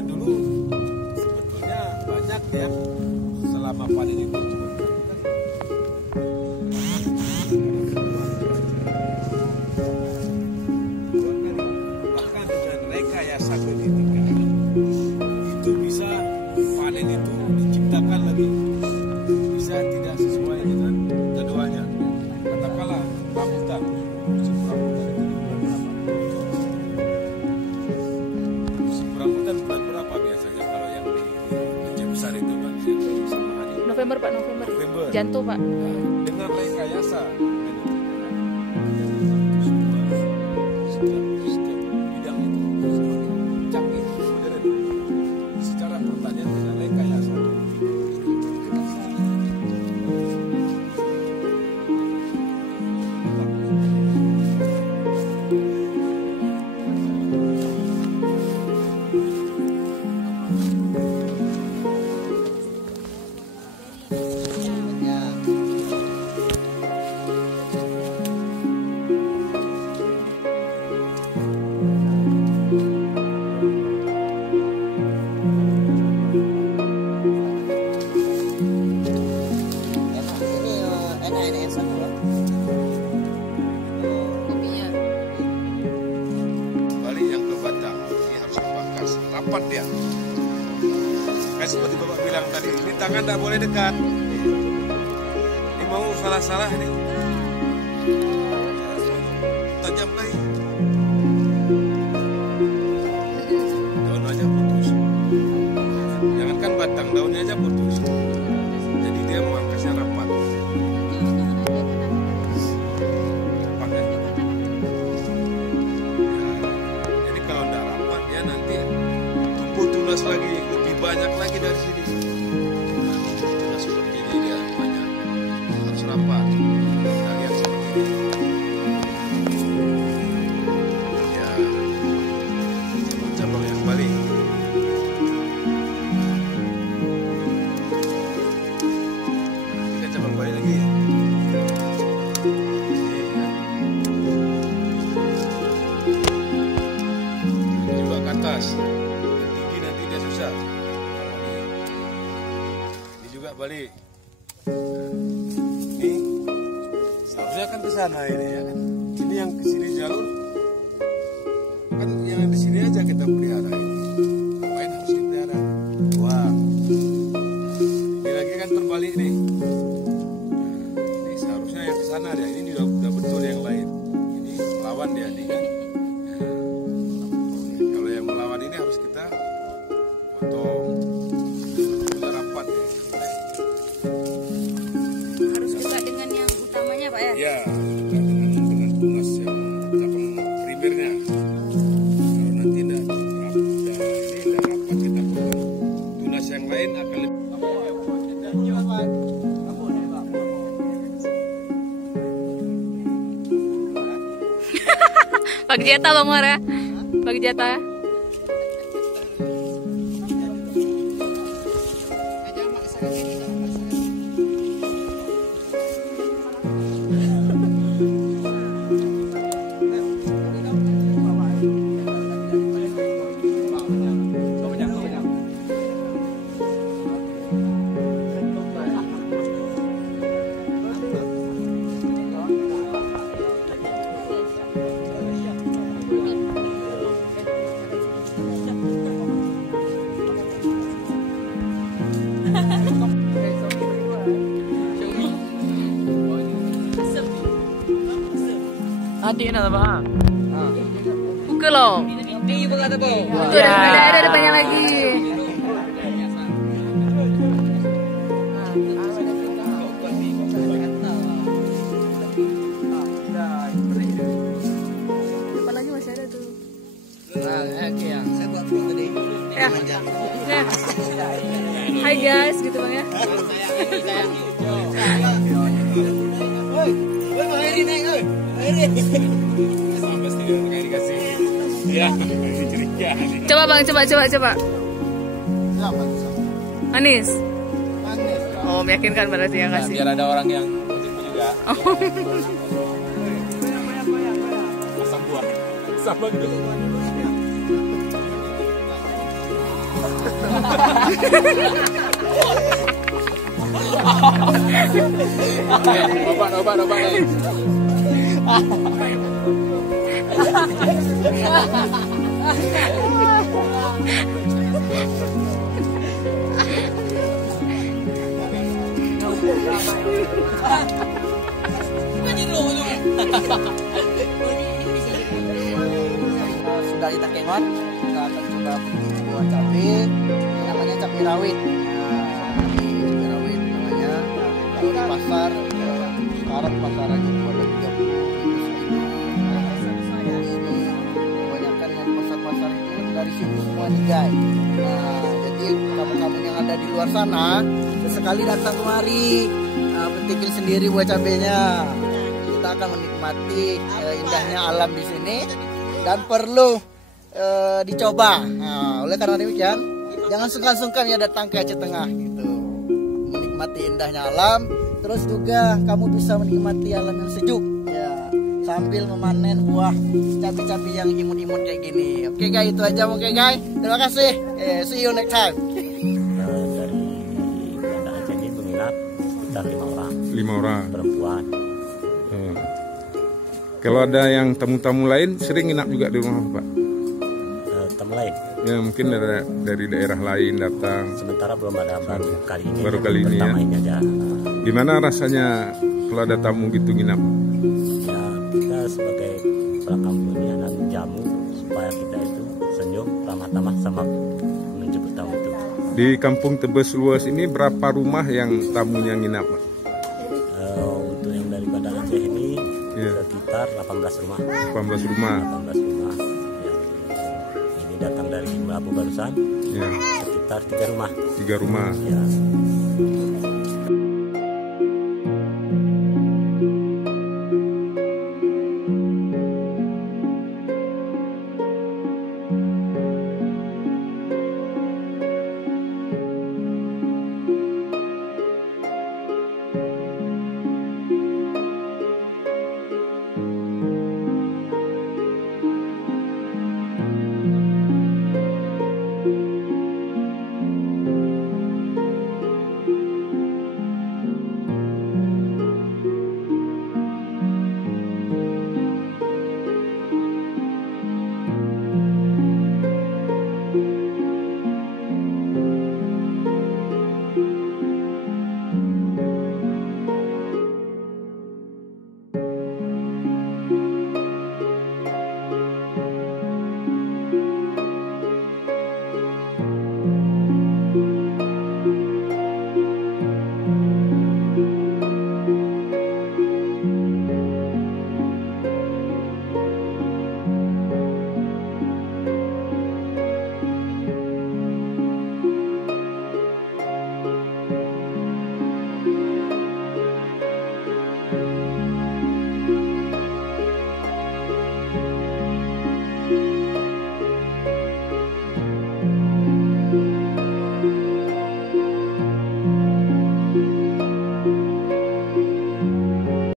kan dulu sebetulnya banyak ya selama panen itu. Bahkan dengan rekayasa genetika itu bisa panen itu diciptakan lebih bisa tidak sesuai dengan jadwalnya. Katakanlah rambutan, musim rambutan itu di bulan berapa? Musim rambutan bulan berapa biasanya kalau yang di biji besar itu Pak? Sama hari. November Pak, November. Jantung Pak. Nah, dengan rekayasa setiap bidang itu semakin canggih modern secara pertanian dengan rekayasa. Balik yang ke batang ini harus dipangkas rapat dia. Kayak seperti Bapak bilang tadi, ini tangan tidak boleh dekat. Ini mau salah-salah ini tajam lagi. Daun aja putus. Jangankan batang, daunnya aja putus. Jadi dia memangkasnya rapat. Jadi kalau tidak rapat dia nanti tumbuh tunas lagi, lebih banyak lagi dari sini. Tunas seperti ini dia banyak, harus rapat. Kita lihat seperti ini. Ya, cabang-cabang yang balik. Kita cabang balik lagi. Juga ke atas, tinggi nanti dia susah. Ini juga balik. Ini seharusnya kan ke sana ini ya kan. Ini yang ke sini jalur kan yang di sini aja kita pelihara ini. Ngapain harus dipelihara? Wah, ini lagi kan terbalik nih. Ini seharusnya yang ke sana dia. Ini udah betul yang lain. Ini lawan dia nih kan. Melawan ini harus kita potong rapat ya. Harus juga dengan yang utamanya Pak ya? Ya, dengan tunas yang cabang primernya. Kalau nanti tidak rapat kita potong, tunas yang lain akan lebih. Bagi jatah Bang Mara. Bagi jatah. Adik nak apa? Buka loh. Di buka apa? Itu ada banyak lagi. Depan lagi masih ada tuh. Oke ya, saya buat dulu tadi. Ya. Nah. Hai guys, gitu Bang ya. Coba Bang, coba. Manis. Oh, meyakinkan berarti yang kasih. Biar ada orang yang juga. Asam buah. Sama gitu. Obat. Sudah kita kengon, kita akan coba buat cabai. Ini namanya cabai rawit. Cabai rawit namanya. Kalau di pasar sekarang pasarannya itu ada 30.000. Kebanyakan yang di pasar-pasar itu dari situ semua nih guys. Nah, jadi kamu-kamu yang ada di luar sana sesekali datang kemari, petikin sendiri buat cabenya. Kita akan menikmati indahnya alam di sini dan perlu dicoba. Nah, oleh karena demikian, jangan sungkan-sungkan ya datang ke Aceh Tengah gitu. Menikmati indahnya alam, terus juga kamu bisa menikmati alam yang sejuk ya, sambil memanen buah cabai-cabai yang imut-imut kayak gini. Oke guys, itu aja mungkin guys. Terima kasih. See you next time. Dari Banda Aceh ini menginap sekitar 5 orang. 5 orang. Perempuan. Kalau ada yang tamu-tamu lain sering nginap juga di rumah Pak? Tamu lain. Ya mungkin dari daerah lain datang. Sementara belum ada, baru kali ini. Baru kali ini ya. Ini aja. Gimana rasanya kalau ada tamu gitu nginap? Ya kita sebagai pulang kampung ini anak jamu supaya kita itu senyum, ramah-tamah sama menjemput tamu itu. Di Kampung Tebes Luas ini berapa rumah yang tamunya nginap Pak? Untuk yang dari Banda Aceh ini sekitar 18 rumah. 18 rumah. 18 rumah. Ya. Ini datang dari Abu barusan. Ya. Sekitar 3 rumah. 3 rumah. Ya.